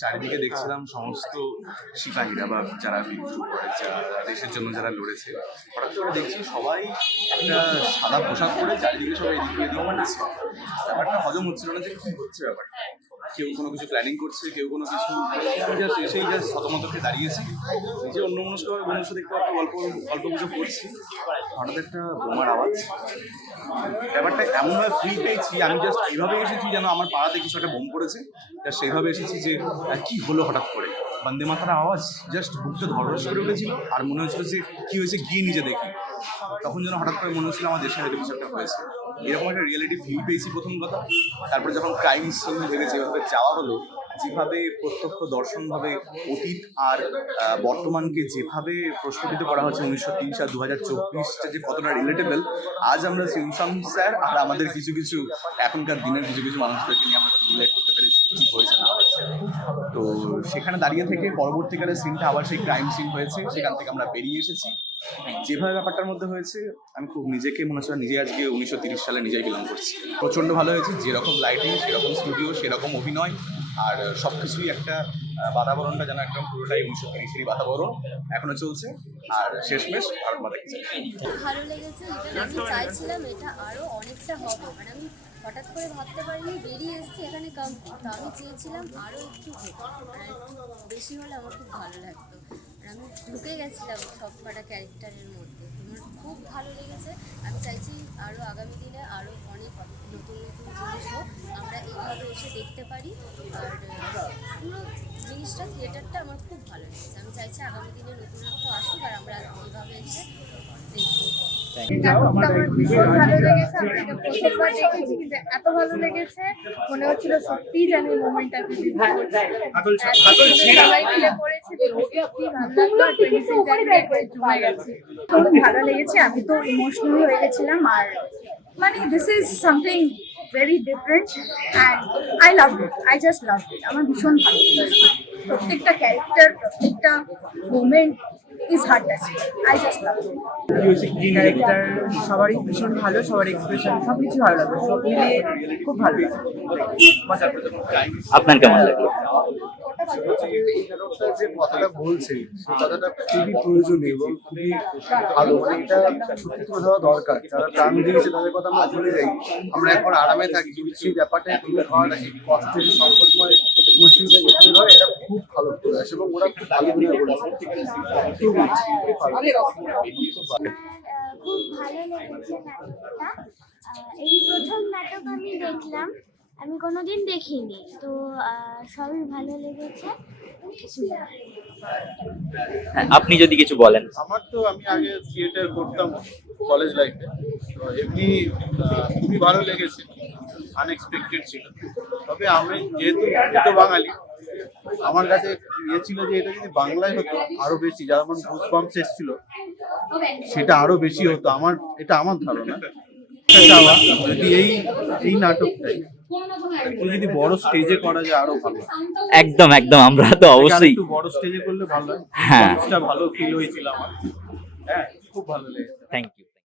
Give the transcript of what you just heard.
চারিদিকে দেখছিলাম সমস্ত সিপাহীরা বা যারা বিদ্রোহ করে, যারা দেশের জন্য যারা লড়েছে, হঠাৎ করে দেখছি সবাই একটা সাদা পোশাক পরে চারিদিকে সবাই এদিকে এদিকে মানাচ্ছে। ব্যাপারটা হজম হচ্ছিল না যে কি হচ্ছে ব্যাপারটা। কেউ কোনো কিছু প্ল্যানিং করছে, কেউ কোনো কিছু জাস্ট এসেই জাস্ট শতমতকে দাঁড়িয়েছে, নিজে অন্য মনস্কভাবে বন্ধুর দেখতে একটা গল্প গুজব করছি, হঠাৎ একটা বোমার আওয়াজ। ব্যাপারটা এমনভাবে ফিল পেয়েছি, আমি জাস্ট এইভাবে এসেছি যেন আমার পাড়াতে কিছু একটা বোম পড়েছে, জাস্ট সেইভাবে এসেছি যে কি হলো হঠাৎ করে বন্দে মাতার আওয়াজ, জাস্ট বুকটা ধরস করে উঠেছিল আর মনে হচ্ছিল যে কি হয়েছে গিয়ে নিজে দেখি। তখন যেন হঠাৎ করে মনে হচ্ছিল আমার দেশে হয়তো কিছু একটা হয়েছে, এরকম একটা রিয়েলিটি ফিল পেয়েছি প্রথম কথা। তারপরে যখন ক্রাইম সিন থেকে যেভাবে যাওয়া হলো, যেভাবে প্রত্যক্ষ দর্শনভাবে অতীত আর বর্তমানকে যেভাবে প্রস্ফুটিত করা হচ্ছে 1930 আর 2024টা যে কতটা রিলেটেবল, আজ আমরা সিমসাম স্যার আর আমাদের কিছু কিছু এখনকার দিনের কিছু কিছু মানুষদেরকে নিয়ে আমরা রিলেট করতে পেরেছি কি হয়েছে না হয়েছে। তো সেখানে দাঁড়িয়ে থেকে পরবর্তীকালে সিনটা আবার সেই ক্রাইম সিন হয়েছে, সেখান থেকে আমরা বেরিয়ে এসেছি। যেভাবে ব্যাপারটার মধ্যে হয়েছে আমি খুব নিজেকে মনে হচ্ছে নিজে আজকে 1930 সালে নিজেই বিলং করছি। প্রচণ্ড ভালো হয়েছে, যেরকম লাইটিং সেরকম স্টুডিও সেরকম অভিনয় আর সব কিছুই একটা বাতাবরণটা যেন একদম পুরোটাই 1930-এরই বাতাবরণ এখনো চলছে। আর শেষমেশ আর মাথা কিছু ভালো লেগেছে। যেটা আমি চাইছিলাম এটা আরও অনেকটা হবে, মানে আমি হঠাৎ করে ভাবতে পারিনি, বেরিয়ে এসেছি এখানে কম, তো আমি চেয়েছিলাম আরও একটু হোক, মানে একটু বেশি হলে আমার খুব ভালো লাগতো। আর আমি ঢুকে গেছিলাম সব কটা ক্যারেক্টারের মধ্যে, আমার খুব ভালো লেগেছে। আমি চাইছি আরও আগামী দিনে আরও অনেক নতুন নতুন জিনিস হোক, আমরা এইভাবে এসে দেখতে পারি। আর পুরো জিনিসটা থিয়েটারটা আমার খুব ভালো লেগেছে। আমি চাইছি আগামী দিনে নতুনত্ব আসুক আর আমরা এইভাবে এসে দেখবো। আমার ভীষণ ভালো লেগেছে। আমি এটা প্রথমবার দেখেছি, কিন্তু এত ভালো লেগেছে মনে হচ্ছিল সত্যিই যেন এই মোমেন্টটা সবাই মিলে পড়েছে, সত্যি ভালো লাগলো। 26 জানুয়ারি করে জমে গেছে, খুব ভালো লেগেছে। আমি তো ইমোশনাল হয়ে গেছিলাম। আর মানে this is something very different and I love it, I just love it. আমার ভীষণ ভালো লেগেছে, প্রত্যেকটা ক্যারেক্টার, প্রত্যেকটা moment is heart touching. I just love it. Character সবারই ভীষণ ভালো, সবার এক্সপ্রেশন সবকিছু ভালো লাগলো, সব মিলিয়ে খুব ভালো লাগলো। আপনার কেমন লাগলো? এই নাটকটা যে কথাটা বলছে সেই কথাটা খুবই প্রয়োজনীয় এবং খুবই ভালো। মানে এটা সত্যি তুলে ধরা দরকার। যারা প্রাণ দিয়েছে তাদের কথা আমরা ভুলে যাই, আমরা এখন আরামে থাকি, কিন্তু সেই ব্যাপারটা তুলে ধরাটা, সেই কষ্টের সংকটময় পরিস্থিতিটাকে তুলে ধরা, এটা খুব ভালো প্রয়াস এবং ওরা খুব ভালো অভিনয় করেছে। খুব ভালো লেগেছে নাটকটা। এই প্রথম নাটক আমি দেখলাম, আমি কোনোদিন দেখিনি, তো সবই ভালো লেগেছে। আপনি যদি কিছু বলেন। আমার তো আমি আগে থিয়েটার করতাম কলেজ লাইফে, তো এমনি খুবই ভালো লেগেছে, আনএক্সপেক্টেড ছিল। তবে আমি যেহেতু বাঙালি, আমার কাছে ছিল যে এটা যদি বাংলায় হতো আরো বেশি, যেমন গুজবাম্পস এসেছিল সেটা আরো বেশি হতো। এটা আমার ধারণা, যদি এই নাটকটাই যদি বড় স্টেজে করা যায় আরো ভালো। একদম একদম, আমরা তো অবশ্যই একটু বড় স্টেজে করলে ভালো হয়। হ্যাঁ, ভালো ফিল হয়েছিল আমার। হ্যাঁ, খুব ভালো লেগেছে। Thank you.